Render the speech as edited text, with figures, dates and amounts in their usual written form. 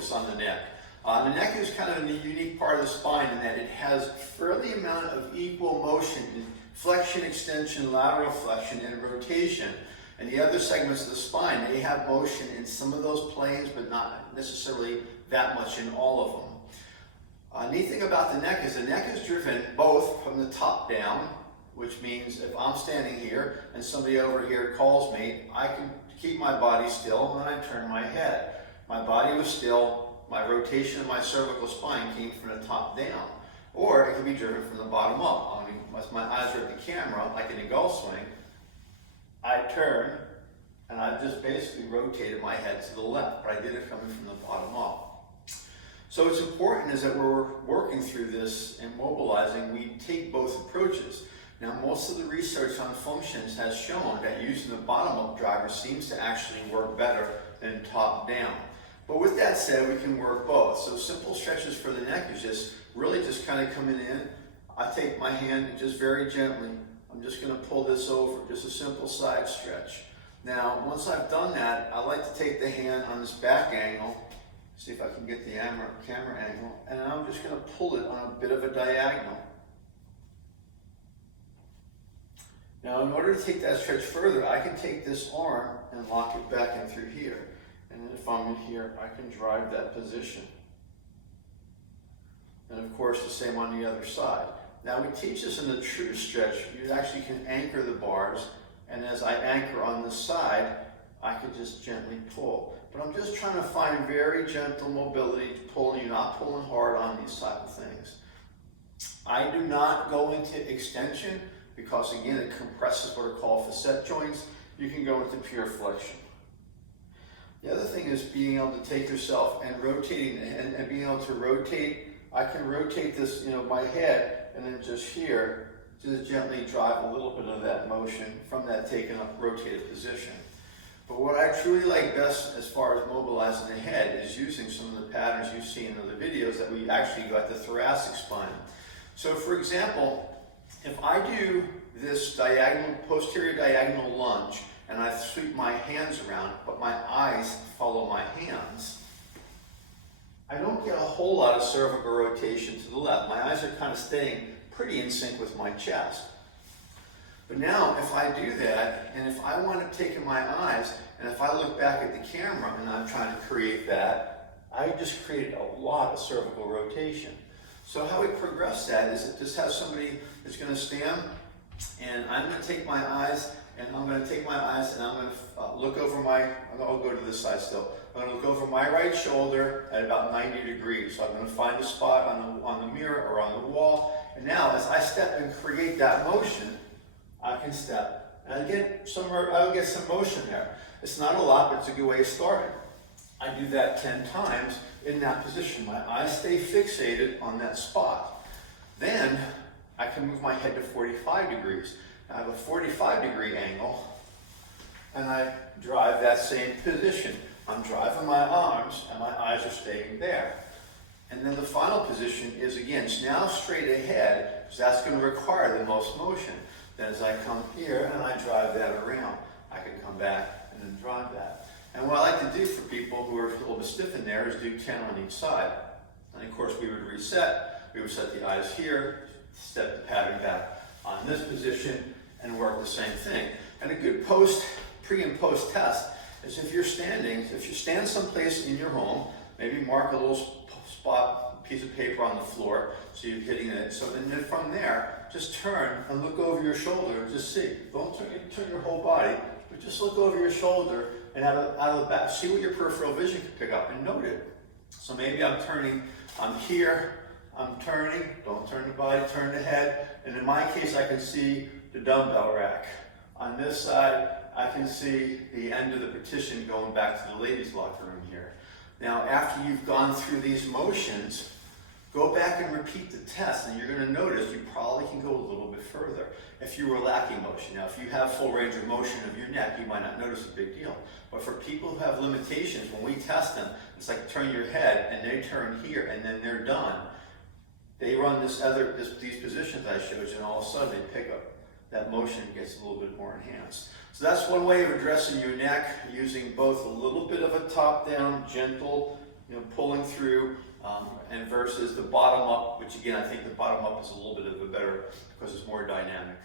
focus on the neck. The neck is kind of a unique part of the spine in that it has a fairly amount of equal motion in flexion, extension, lateral flexion, and rotation. And the other segments of the spine, they have motion in some of those planes, but not necessarily that much in all of them. Neat thing about the neck is driven both from the top down, which means if I'm standing here and somebody over here calls me, I can keep my body still and then I turn my head. My body was still, my rotation of my cervical spine came from the top down. Or it can be driven from the bottom up. As my eyes are at the camera, like in a golf swing, I turn and I just basically rotated my head to the left, but I did it coming from the bottom up. So what's important is that we're working through this and mobilizing, we take both approaches. Now, most of the research on functions has shown that using the bottom-up driver seems to actually work better than top-down. But with that said, we can work both. So simple stretches for the neck is just really just kind of coming in. I take my hand and just very gently, I'm just going to pull this over, just a simple side stretch. Now, once I've done that, I like to take the hand on this back angle, see if I can get the camera angle, and I'm just going to pull it on a bit of a diagonal. Now, in order to take that stretch further, I can take this arm and lock it back in through here. And then if I'm in here, I can drive that position. And of course, the same on the other side. Now, we teach this in the true stretch. You actually can anchor the bars. And as I anchor on the side, I can just gently pull. But I'm just trying to find very gentle mobility to pull. You're not pulling hard on these type of things. I do not go into extension, because again, it compresses what are called facet joints. You can go into pure flexion. The other thing is being able to take yourself and rotating and being able to rotate. I can rotate this, my head, and then just here, just gently drive a little bit of that motion from that taken up rotated position. But what I truly like best as far as mobilizing the head is using some of the patterns you've seen in other videos that we actually got the thoracic spine. So for example, if I do this posterior diagonal lunge and I sweep my hands around, but my eyes follow my hands, I don't get a whole lot of cervical rotation to the left. My eyes are kind of staying pretty in sync with my chest. But now if I do that, and if I want to take in my eyes, and if I look back at the camera and I'm trying to create that, I just created a lot of cervical rotation. So how we progress that is that just have somebody that's going to stand, and I'm going to take my eyes, and I'm going to look over I'll go to this side still. I'm going to look over my right shoulder at about 90 degrees. So I'm going to find a spot on the mirror or on the wall. And now as I step and create that motion, I can step. And I'll get some motion there. It's not a lot, but it's a good way of starting. I do that 10 times in that position. My eyes stay fixated on that spot. Then I can move my head to 45 degrees. I have a 45-degree angle, and I drive that same position. I'm driving my arms, and my eyes are staying there. And then the final position is, again, now straight ahead, because that's going to require the most motion. Then as I come here and I drive that around, I can come back and then drive that. And what I like to do for people who are a little bit stiff in there is do 10 on each side. And of course, we would reset. We would set the eyes here, step the pattern back on this position, and work the same thing. And a good pre and post test is if you stand someplace in your home, maybe mark a little spot, piece of paper on the floor, so you're hitting it. So and then from there, just turn and look over your shoulder and just see. Don't turn your whole body, but just look over your shoulder and out of the back. See what your peripheral vision can pick up and note it. So maybe I'm turning, I'm here, I'm turning, don't turn the body, turn the head. And in my case, I can see the dumbbell rack. On this side, I can see the end of the partition going back to the ladies' locker room here. Now, after you've gone through these motions, go back and repeat the test, and you're going to notice you probably can go a little bit further if you were lacking motion. Now, if you have full range of motion of your neck, you might not notice a big deal. But for people who have limitations, when we test them, it's like turn your head, and they turn here, and then they're done. They run these positions I showed you, and all of a sudden they pick up. That motion gets a little bit more enhanced. So that's one way of addressing your neck, using both a little bit of a top-down, gentle pulling through, and versus the bottom up, which again, I think the bottom up is a little bit of a better, because it's more dynamic.